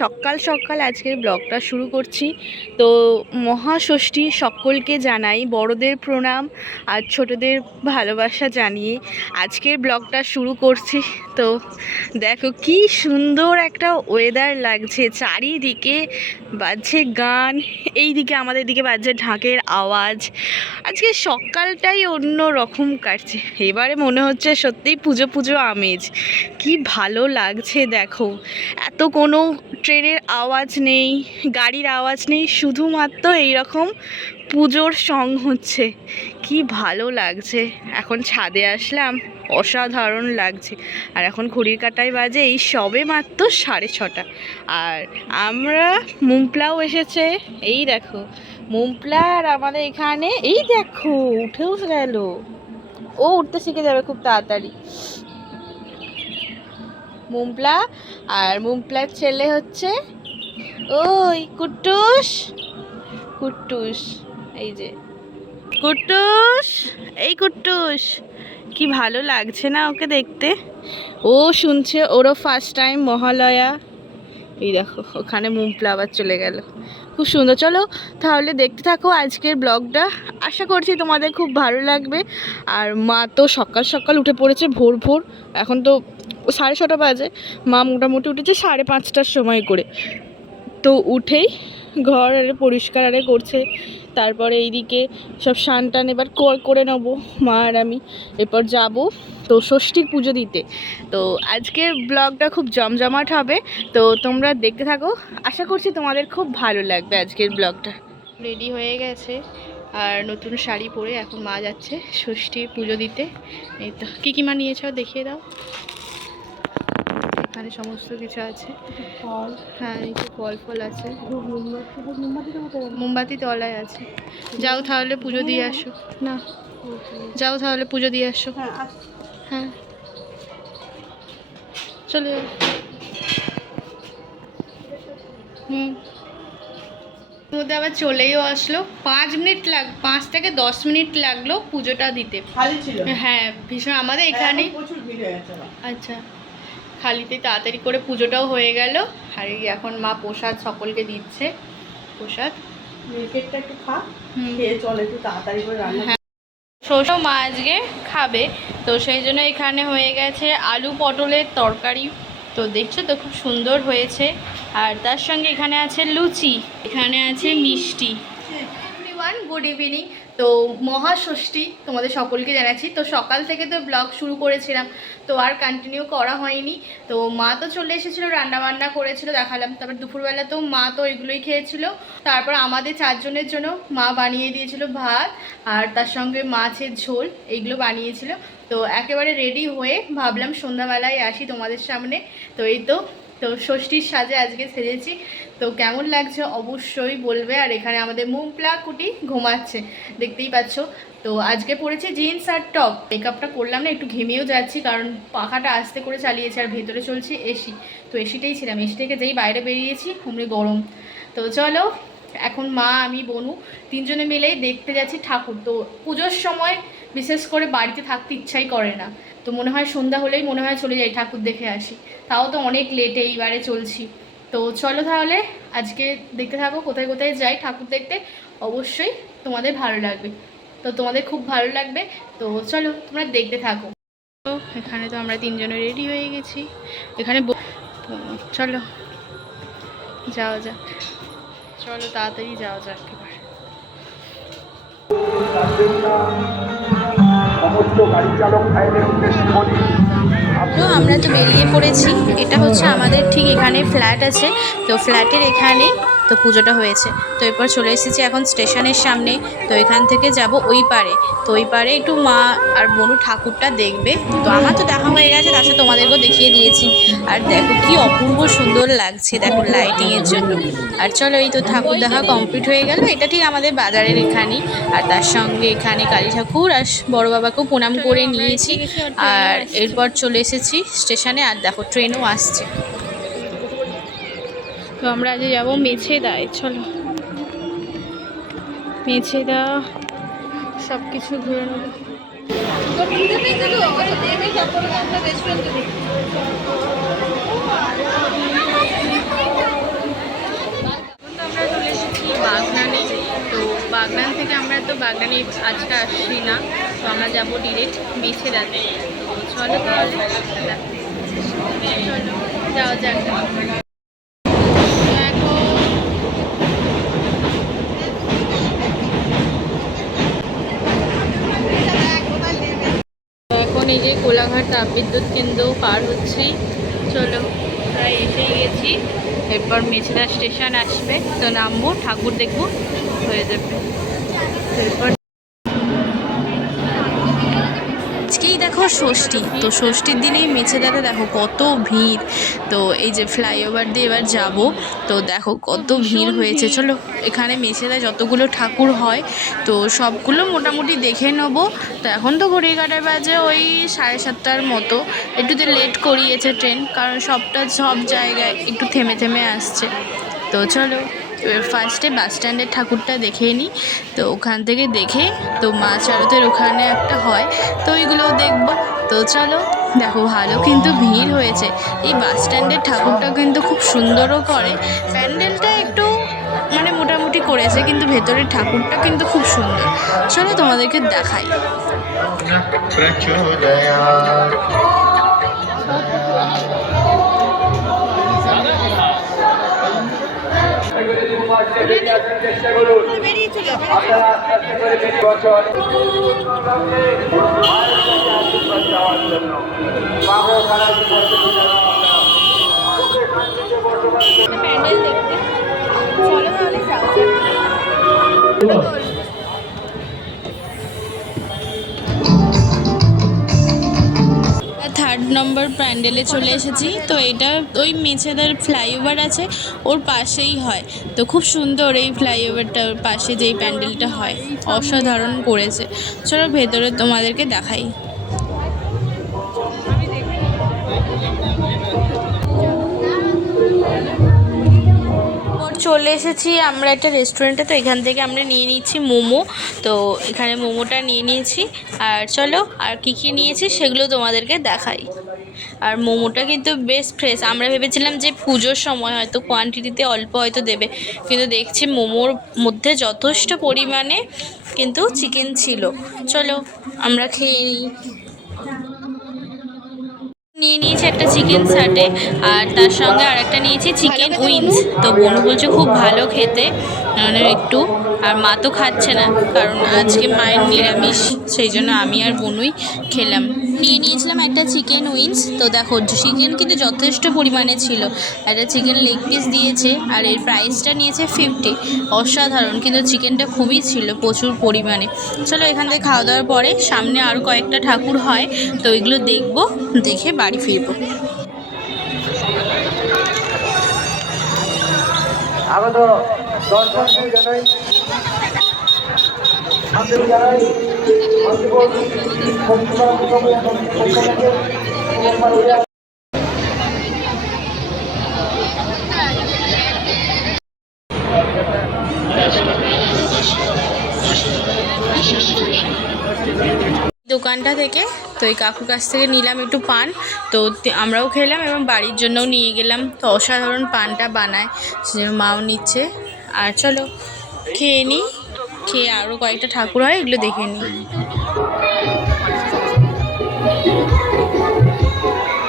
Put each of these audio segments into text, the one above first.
সকাল সকাল আজকের ব্লগটা শুরু করছি। তো মহাষষ্ঠী সকলকে জানাই বড়দের প্রণাম আর ছোটদের ভালোবাসা জানিয়ে আজকের ব্লগটা শুরু করছি। তো দেখো কি সুন্দর একটা ওয়েদার লাগছে, চারিদিকে বাজছে গান, এইদিকে আমাদের দিকে বাজছে ঢাকের আওয়াজ। আজকে সকালটাই অন্য রকম কাটছে, এবারে মনে হচ্ছে সত্যিই পুজো পুজো আমেজ। কি ভালো লাগছে দেখো, এত কোনো ট্রেনের আওয়াজ নেই, গাড়ির আওয়াজ নেই, শুধুমাত্র এইরকম পুজোর সং হচ্ছে। কি ভালো লাগছে। এখন ছাদে আসলাম, অসাধারণ লাগছে। আর এখন ঘড়ির কাঁটায় বাজে এই সবে মাত্র 6:30। আর আমরা মুমপ্লাও এসেছে, এই দেখো মুমপ্লা। আর আমাদের এখানে এই দেখো উঠেও গেল, ও উঠতে শিখে যাবে খুব তাড়াতাড়ি। মুমপ্লা আর মুমপ্লার ছেলে হচ্ছে ওই কুট্টুস। কুট্টুস, এই যে কুট্টুস, এই কুট্টুস। কি ভালো লাগছে না ওকে দেখতে। ও শুনছে, ওরও ফার্স্ট টাইম মহালয়া। এই দেখো ওখানে মুমপ্লা আবার চলে গেল। খুব সুন্দর। চলো তাহলে দেখতে থাকো আজকের ব্লগটা, আশা করছি তোমাদের খুব ভালো লাগবে। আর মা তো সকাল সকাল উঠে পড়েছে, ভোর ভোর। এখন তো 6:30 বাজে, মা মোটামুটি উঠেছে 5:30টার সময় করে। তো উঠেই ঘর আরে পরিষ্কার আরে করছে, তারপরে এইদিকে সব স্নান টান এবার করে নেবো মা আর আমি। এরপর যাব তো ষষ্ঠীর পুজো দিতে। তো আজকের ব্লগটা খুব জমজমাট হবে, তো তোমরা দেখতে থাকো, আশা করছি তোমাদের খুব ভালো লাগবে আজকের ব্লগটা। রেডি হয়ে গেছে আর নতুন শাড়ি পরে এখন মা যাচ্ছে ষষ্ঠীর পুজো দিতে। এই তো কী কী মা নিয়েছ দেখিয়ে দাও। এখানে সমস্ত কিছু আছে, ফল, হ্যাঁ এই তো ফল ফল আছে, মোমবাতি তলায় আছে। যাও তাহলে পুজো দিয়ে আসো। না, যাও তাহলে পুজো দিয়ে আসো। হ্যাঁ চলে যাও। মধ্যে আবার চলেও আসলো। 5 থেকে 10 মিনিট লাগলো পুজোটা দিতে। হ্যাঁ ভীষণ, আমাদের এখানে আচ্ছা খালিতে তাড়াতাড়ি করে পুজোটাও হয়ে গেল। আর এই এখন মা প্রসাদ সকলকে দিচ্ছে। প্রসাদ মিল্কেটটা একটু খা, খেয়ে চল একটু তাড়াতাড়ি করে রান্না। হ্যাঁ শোষো মা আজকে খাবে, তো সেই জন্য এখানে হয়ে গেছে আলু পটলের তরকারি। তো দেখছো তো খুব সুন্দর হয়েছে। আর তার সঙ্গে এখানে আছে লুচি, এখানে আছে মিষ্টি। Everyone good evening. তো মহাষষ্ঠী তোমাদের সকলকে জানাচ্ছি। তো সকাল থেকে তো ব্লগ শুরু করেছিলাম, তো আর কন্টিনিউ করা হয়নি। তো মা তো চলে এসেছিলো, রান্নাবান্না করেছিল দেখালাম। তারপর দুপুরবেলা তো মা তো এগুলোই খেয়েছিল। তারপর আমাদের 4 জনের জন্য মা বানিয়ে দিয়েছিল ভাত, আর তার সঙ্গে মাছের ঝোল, এইগুলো বানিয়েছিল। তো একেবারে রেডি হয়ে ভাবলাম সন্ধ্যাবেলায় আসি তোমাদের সামনে। তো এই তো ষষ্ঠীর সাজে আজকে সেজেছি। তো কেমন লাগছে অবশ্যই বলবে। আর এখানে আমাদের মুমপ্লা কুটি ঘুমাচ্ছে, দেখতেই পাচ্ছ। তো আজকে পরেছি জিন্স আর টপ। মেকআপটা করলাম না, একটু ঘেমেও যাচ্ছি কারণ পাখাটা আস্তে করে চালিয়েছি আর ভেতরে চলছে এসি। তো এসিটাই ছিলাম, এসি থেকে যেই বাইরে বেরিয়েছি অমনি গরম। তো চলো এখন মা আমি বনু 3 জনে মিলেই দেখতে যাচ্ছি ঠাকুর। তো পুজোর সময় বিশেষ করে বাড়িতে থাকতে ইচ্ছাই করে না, তো মনে হয় সন্ধ্যা হলেই মনে হয় চলে যাই ঠাকুর দেখে আসি। তাও তো অনেক লেটে এইবারে চলছি। তো চলো তাহলে আজকে দেখতে থাকো কোথায় কোথায় যাই ঠাকুর দেখতে, অবশ্যই তোমাদের ভালো লাগবে। তো তোমাদের খুব ভালো লাগবে, তো চলো তোমরা দেখতে থাকো। তো এখানে তো আমরা 3 জনে রেডি হয়ে গেছি এখানে। তো চলো যাওয়া যাক, চলো তাড়াতাড়ি যাওয়া যাক এবার। তো আমরা তো বেরিয়ে পড়েছি। এটা হচ্ছে আমাদের ঠিক এখানে ফ্ল্যাট আছে, তো ফ্ল্যাটের এখানেই তো পুজোটা হয়েছে। তো এরপর চলে এসেছি এখন স্টেশনের সামনে। তো এখান থেকে যাব ওই পারে। তো ওই পারে একটু মা আর বনু ঠাকুরটা দেখবে। তো আমার তো দেখা হয়ে গেছে, তার সাথে তোমাদেরকেও দেখিয়ে দিয়েছি। আর দেখো কি অপূর্ব সুন্দর লাগছে দেখো লাইটিংয়ের জন্য। আর চলো এই তো ঠাকুর দেখা কমপ্লিট হয়ে গেল। এটা ঠিক আমাদের বাজারের এখানেই। আর তার সঙ্গে এখানে কালী ঠাকুর আর বড় বাবাকেও প্রণাম করে নিয়েছি। আর এরপর চলে এসেছি স্টেশনে। আর দেখো ট্রেনও আসছে। তো আমরা আজ যাবো মেছেদায়। চলো মেছেদা সব কিছু ঘুরে নেব। বাগনানে। তো বাগনান থেকে আমরা তো বাগনানে আজকে আসছি না, তো আমরা যাবো ডিরেক্ট মেছেদাতে। তো চলো তাহলে, চলো যাওয়া যাক। এখন এই যে কোলাঘাট তাপবিদ্যুৎ কেন্দ্র পার হচ্ছি। চলো প্রায় এসেই গেছি। এরপর মেছেদা স্টেশন আসবে, তো নামবো, ঠাকুর দেখবো, হয়ে যাবে। এরপর আজকেই দেখো ষষ্ঠী, তো ষষ্ঠীর দিনেই মেছেদাতে দেখো কত ভিড়। তো এই যে ফ্লাইওভার দিয়ে এবার যাব, তো দেখো কত ভিড় হয়েছে। চলো এখানে মেছেদায় যতগুলো ঠাকুর হয় তো সবগুলো মোটামুটি দেখে নেবো। তো এখন তো ঘড়ির কাঁটার বাজে ওই 7:30টার মতো, একটুতে লেট করিয়েছে ট্রেন, কারণ সব জায়গায় একটু থেমে থেমে আসছে। তো চলো ফার্স্টে বাস স্ট্যান্ডের ঠাকুরটা দেখে নিই। তো ওখান থেকে দেখে তো মা চারতের ওখানে একটা হয়, তো ওইগুলোও দেখবো। তো চলো দেখো ভালো কিন্তু ভিড় হয়েছে। এই বাস স্ট্যান্ডের ঠাকুরটা কিন্তু খুব সুন্দরও করে, প্যান্ডেলটা একটু মানে মোটামুটি করেছে, কিন্তু ভেতরের ঠাকুরটা কিন্তু খুব সুন্দর। চলো তোমাদেরকে দেখাই। চেষ্টা করুন, প্যান্ডেল দেখতে। চলো তাহলে যাওয়া যাক। 3rd নম্বর প্যান্ডেলে চলে এসেছি। তো এটা ওই মেছেদার ফ্লাইওভার আছে ওর পাশেই হয়, তো খুব সুন্দর এই ফ্লাইওভারটার পাশে যেই প্যান্ডেলটা হয়, অসাধারণ করেছে। চলো ভেতরে তোমাদেরকে দেখাই। চলে এসেছি আমরা একটা রেস্টুরেন্টে, তো এখান থেকে আমরা নিয়ে নিচ্ছি মোমো। তো এখানে মোমোটা নিয়ে নিয়েছি, আর চলো আর কী নিয়েছি সেগুলো তোমাদেরকে দেখাই। আর মোমোটা কিন্তু বেশ ফ্রেশ। আমরা ভেবেছিলাম যে পুজোর সময় হয়তো কোয়ান্টিটিতে অল্প হয়তো দেবে, কিন্তু দেখছি মোমোর মধ্যে যথেষ্ট পরিমাণে কিন্তু চিকেন ছিল। চলো আমরা খেয়ে নিয়ে নিয়েছি একটা চিকেন সাটে, আর তার সঙ্গে আর একটা নিয়েছি চিকেন উইংস। তো বনু বলছে খুব ভালো খেতে, মানে একটু, আর মা তো খাচ্ছে না কারণ আজকে মায়ের নিরামিষ, সেই জন্য আমি আর বনুই খেলাম। নিয়ে নিয়েছিলাম একটা চিকেন উইংস। তো দেখো চিকেন কিন্তু যথেষ্ট পরিমাণে ছিল, একটা চিকেন লেগ পিস দিয়েছে, আর এর প্রাইসটা নিয়েছে 50। অসাধারণ, কিন্তু চিকেনটা খুবই ছিল প্রচুর পরিমাণে। চলো এখান থেকে খাওয়া দাওয়ার পরে সামনে আরও কয়েকটা ঠাকুর হয়, তো ওইগুলো দেখবো, দেখে বাড়ি ফিরবো। দোকানটা থেকে তো এই কাকুর কাছ থেকে নিলাম একটু পান, তো আমরাও খেলাম এবং বাড়ির জন্যও নিয়ে গেলাম। তো অসাধারণ পানটা বানায়, সেজন্য মাও নিচ্ছে। আর চলো খেয়ে নিই, খেয়ে আরও কয়েকটা ঠাকুর হয় এগুলো দেখে নিই।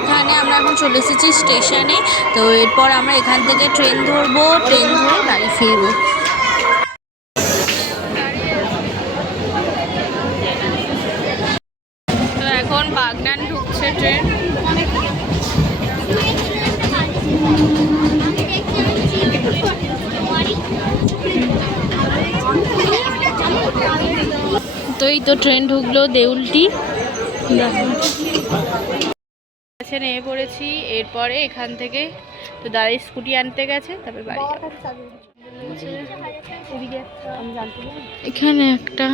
এখানে আমরা এখন চলে এসেছি স্টেশনে, তো এরপর আমরা এখান থেকে ট্রেন ধরবো, ট্রেন ধরে বাড়ি ফিরবো। তো এখন বাগনান ঢুকছে ট্রেন। তো এই তো ট্রেন ঢুকলো দেউলটি, নেমে পড়েছি। এরপরে এখান থেকে তো দাঁড়িয়ে স্কুটি আনতে গেছে, তারপরে বাড়ি যাবো। এখানে একটা